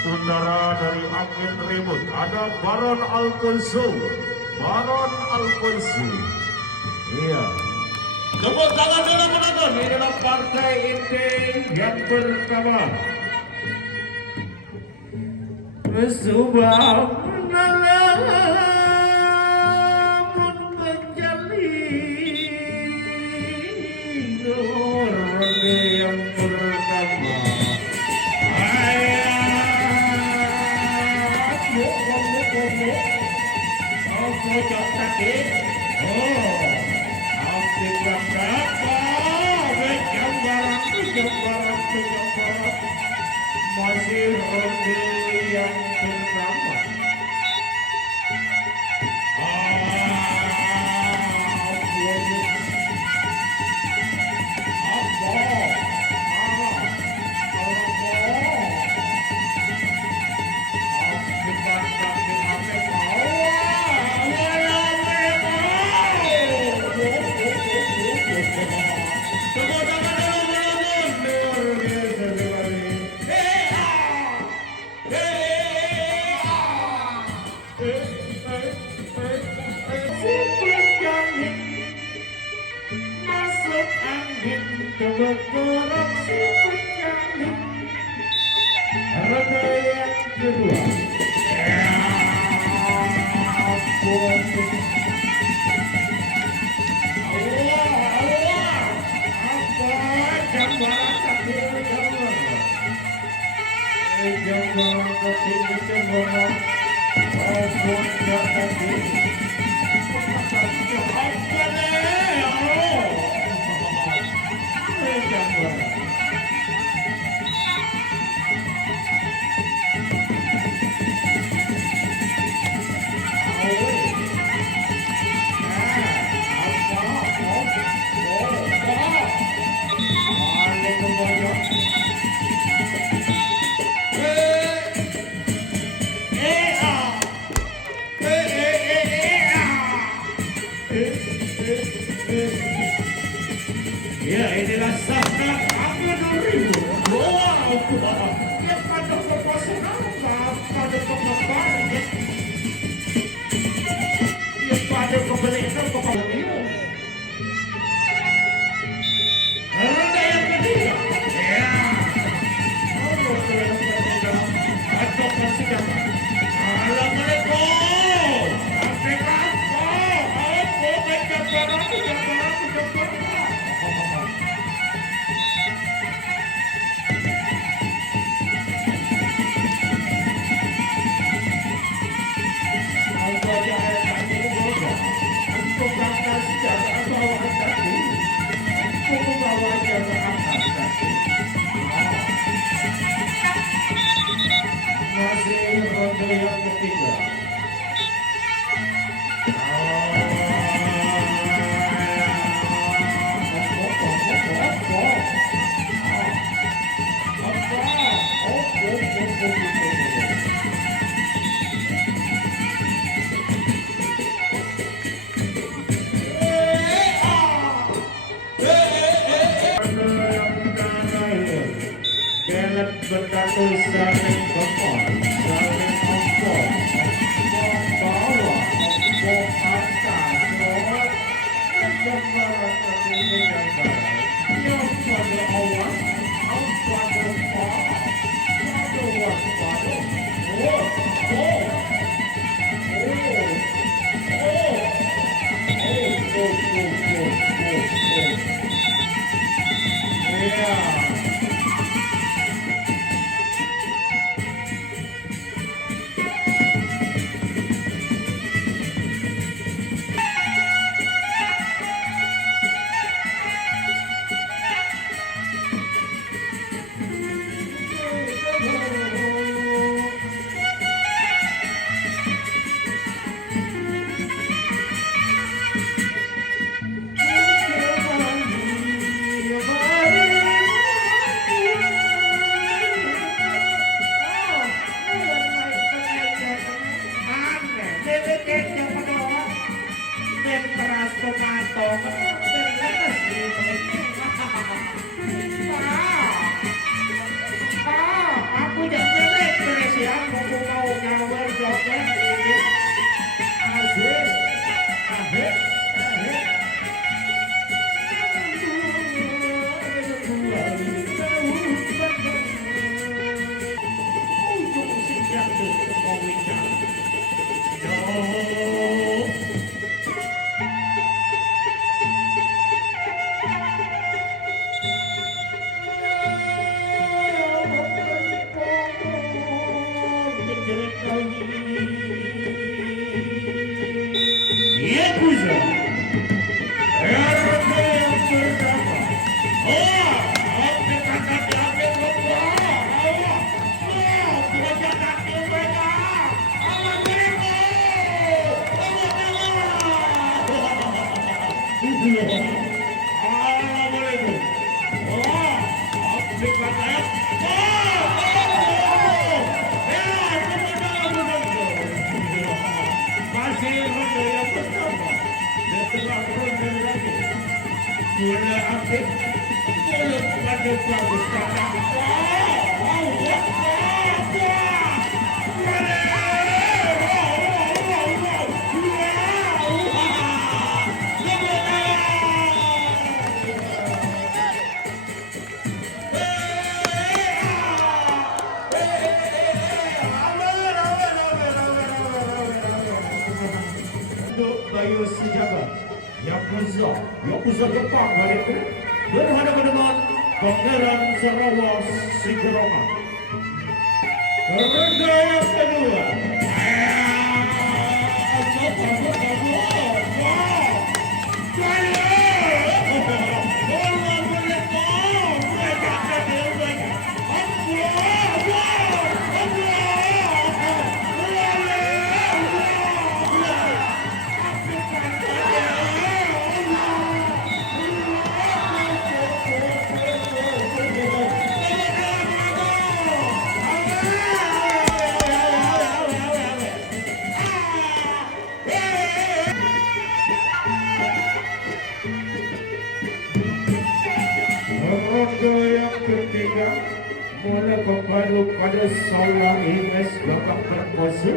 Saudara dari Angin Ribut ada Baron Alfonso. Baron Alfonso. Iya. Tepuk tangan dulu penonton. Ini adalah partai inti yang pertama. Subhanallah menjadi orang yang pertama. Pojok tadi, hampir berapa? Jambaran, masih ronde yang pertama. Masuk angin kebetulan angin roda yang kedua. Ya, inilah sahabat Angin Ribut. Wow, yang pada proporsional, pada pengembang, yang pada pembelian pembelian. Roda yang ketiga, ya. Atau persidangan. Assalamualaikum. Sampai kapan? Aku menjambaran. Masih ronde yang ketiga. Berkata saling kompor, saling kompor, bawah, kompor atas, bawah, gambaran ini gambaran yang pada awal, pada waspada, Aku jangan Indonesia mau nyawer joget ini asik asik asik ujung siap berkomunikasi Yakuza RT yang pertama update akan diambil tidak kaki mereka Assalamualaikum update akan masih ronde yang pertama setelah ronde lagi mulai aktif mulai pada bagus kakak Bayu Sejaga Yakuza Jepang hari ini berhadapan dengan Pangeran Sarawak Sigrama. Ronde yang kedua ronde yang ketiga mulai kembali pada Saula Imes babak berkuasa.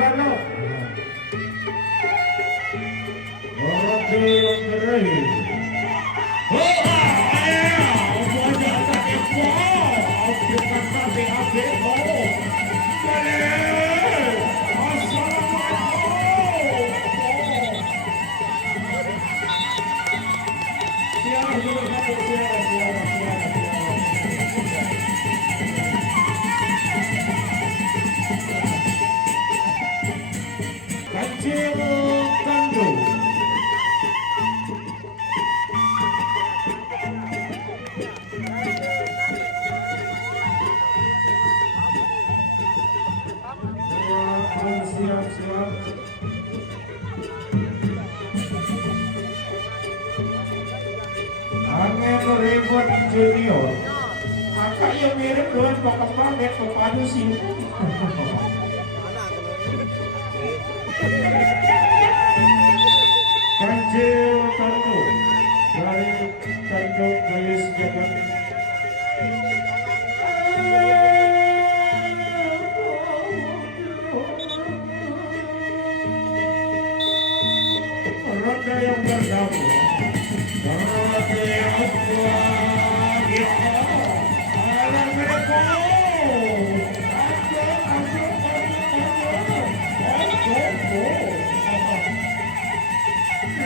Balon. Ronde yang terakhir. Siap. Angin ribut junior. Kakak yang mirip dengan Pokemon dan Pepadu sih. Kancil Tandu dari Tandu Bayu Sejaga. Ronde yang pertama ronde yang kedua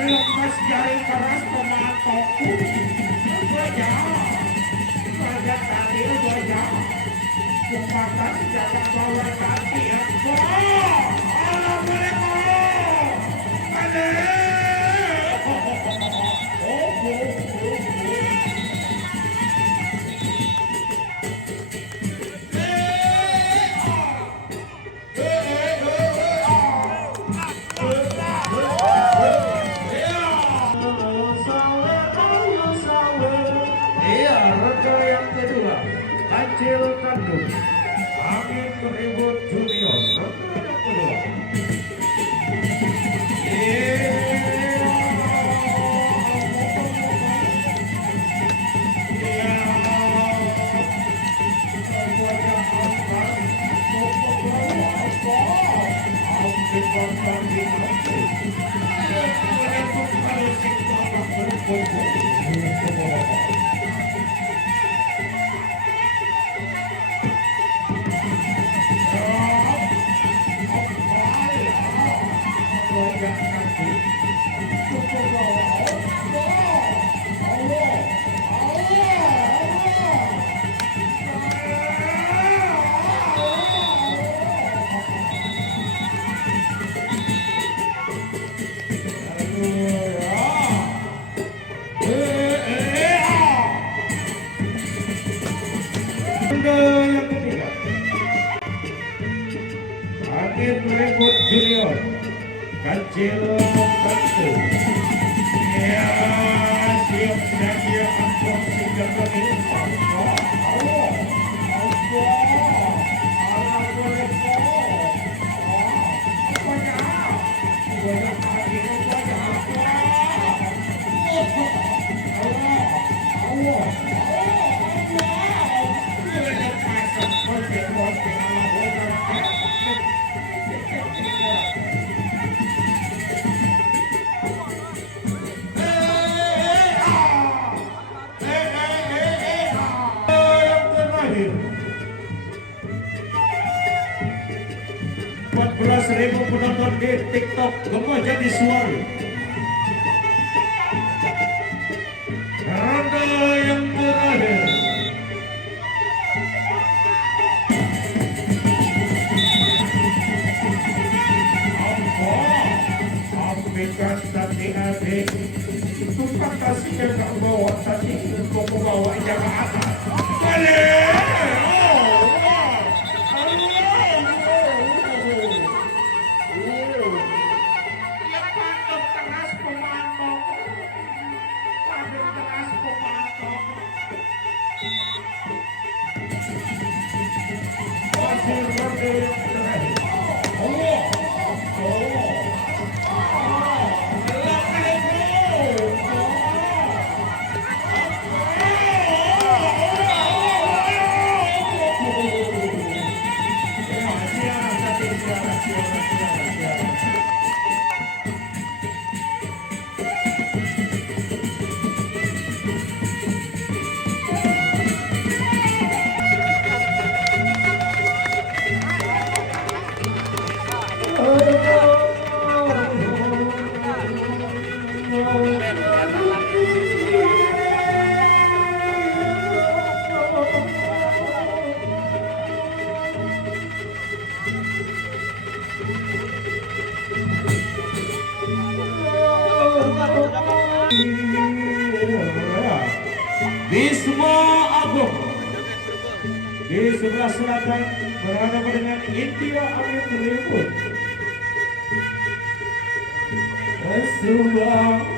lepas jari keras pemain toku Kumpatan jaga bawa kaki ya. Assalamualaikum. Iya, roda yang kedua, Kacil Kandung, Angin Ribut Junior, roda yang kedua. Yang ketiga, Angin Ribut Junior, Kacil Kandung. Ya, siap sedia angkot sejak ini. Ribu penonton di TikTok Gema Jadi Suara. Ronde yang terakhir, ambilkan tadi adik, tumpah kasihnya ke bawah tadi untuk membawa ke atas. Bisma Agung di sebelah selatan berhadapan dengan India Angin Ribut. Sebuah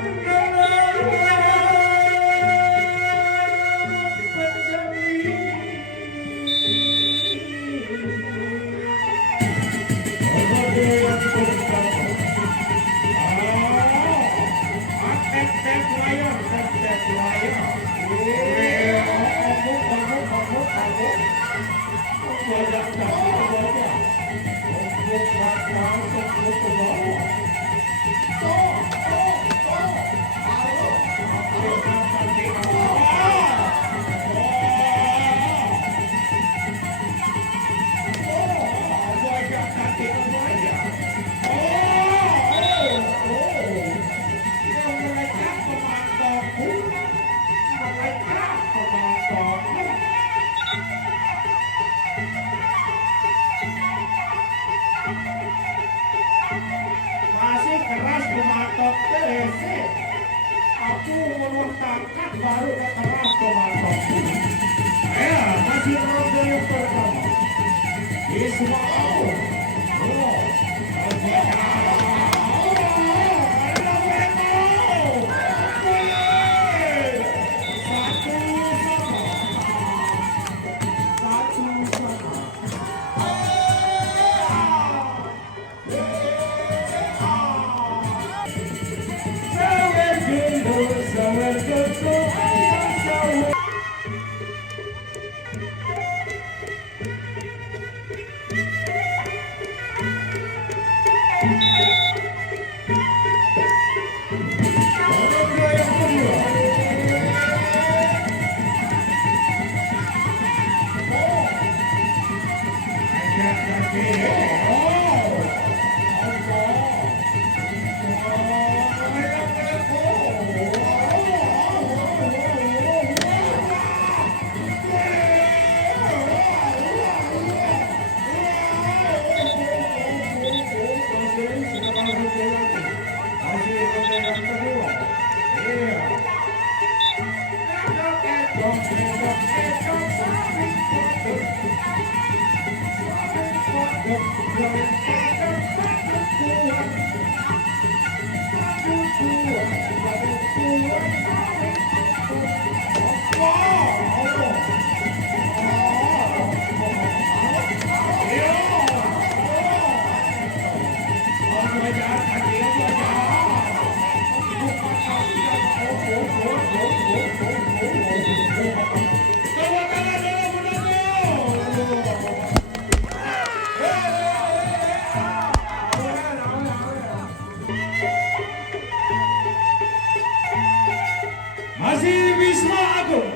Masih Wisma Agung,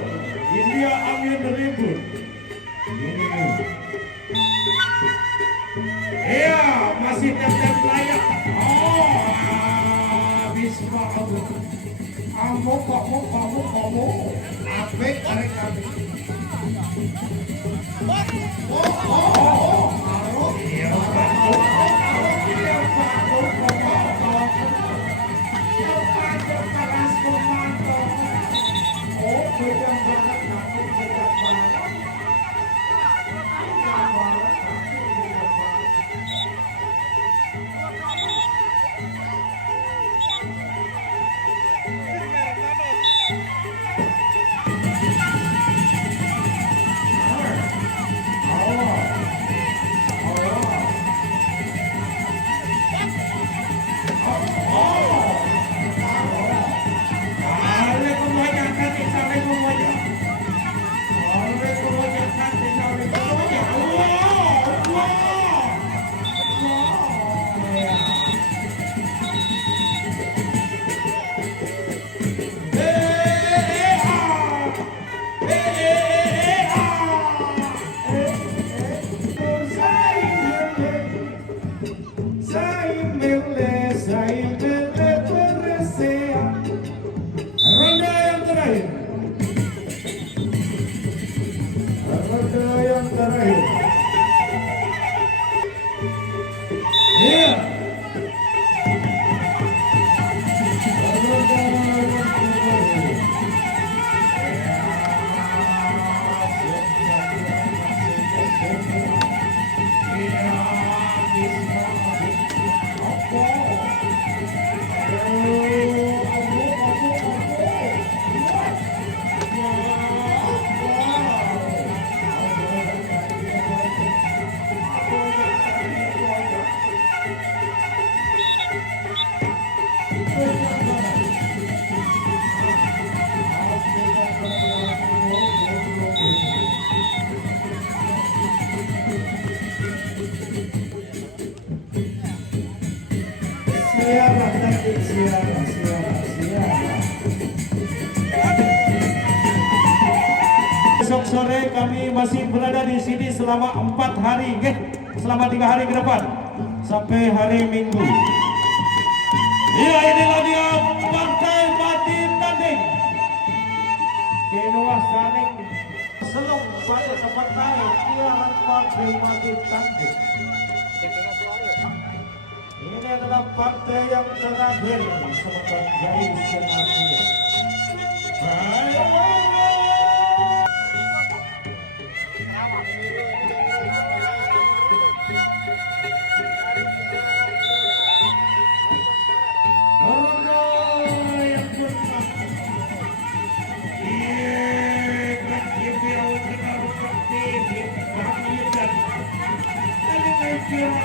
India Angin Ribut. Ini nih. Iya, masih tetap layak. Wisma Agung. Kamu. Apik arek kami. Besok sore kami masih berada di sini selama 4 hari, selama 3 hari ke depan sampai hari Minggu. Iya, inilah dia Partai Mati Tanding. Kenua saling selong pada seperti dia Partai Mati Tanding. Ini adalah partai yang terakhir sebagai jadi senator. Yang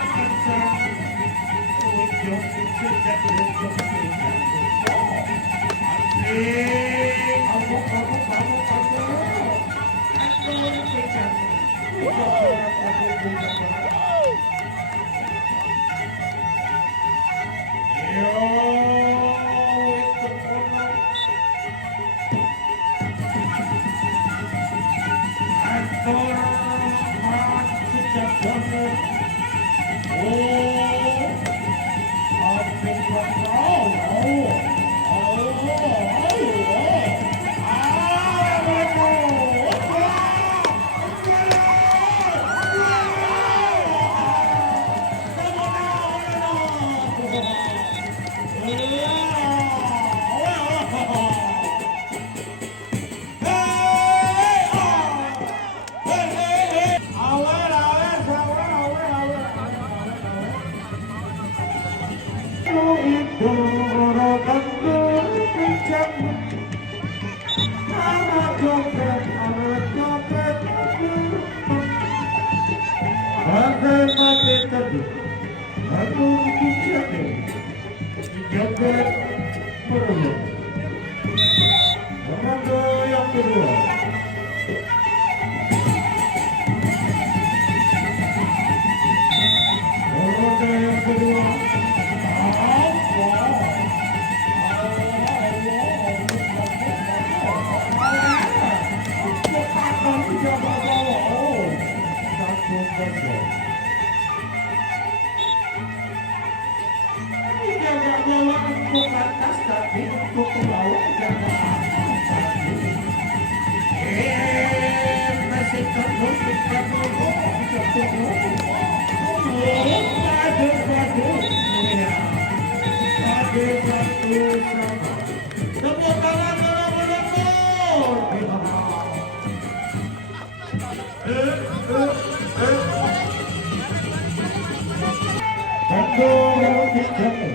kedua, tepuk tangan para penonton. Tanggul dijaga,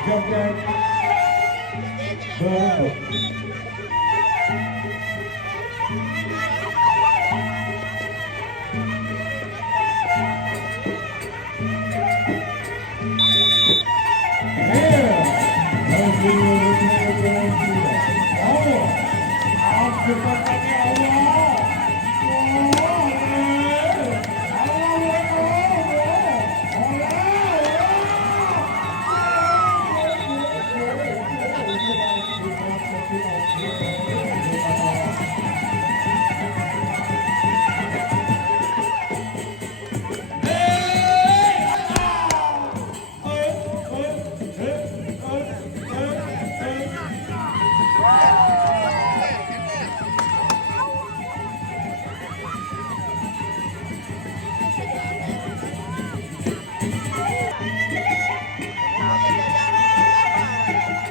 dijaga berebut.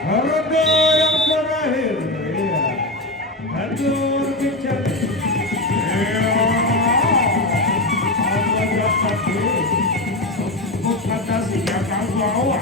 Harga yang terakhir, ya. Tanggul dijaga. Bukan kasih ya kau bawa,